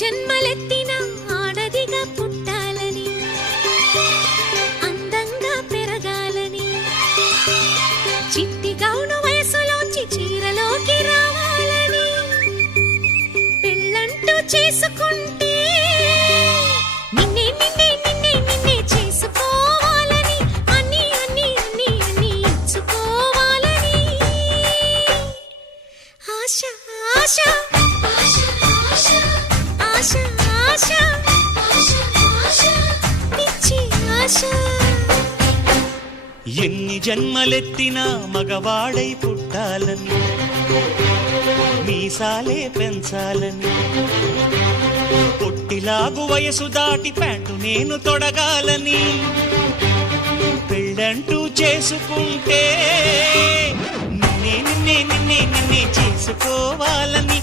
జన్మలెత్తిన ఆడదిగా పుట్టాలని, అందంగా పెరగాలని, చిట్టి గౌను వయసులోంచి చీరలోకి రావాలని, పెళ్ళంటూ చేసుకుంటే నిన్నే నిన్నే నిన్నే నిన్నే చేసుకోవాలని, అన్ని అన్ని అన్ని అన్ని ఇచ్చుకోవాలని ఆశ ఆశ ఆశ ఆశ ఆశ పిచ్చి ఆశ. ఎన్ని జన్మలెత్తినా మగవాడై పుట్టాలని, మీసాలే పెంచాలని, పొట్టిలాగు వయసు దాటి ప్యాంటు నేను తొడగాలని, పెళ్ళంటూ చేసుకుంటే నిన్నే నిన్నే నిన్నే నిన్నే చేసుకోవాలని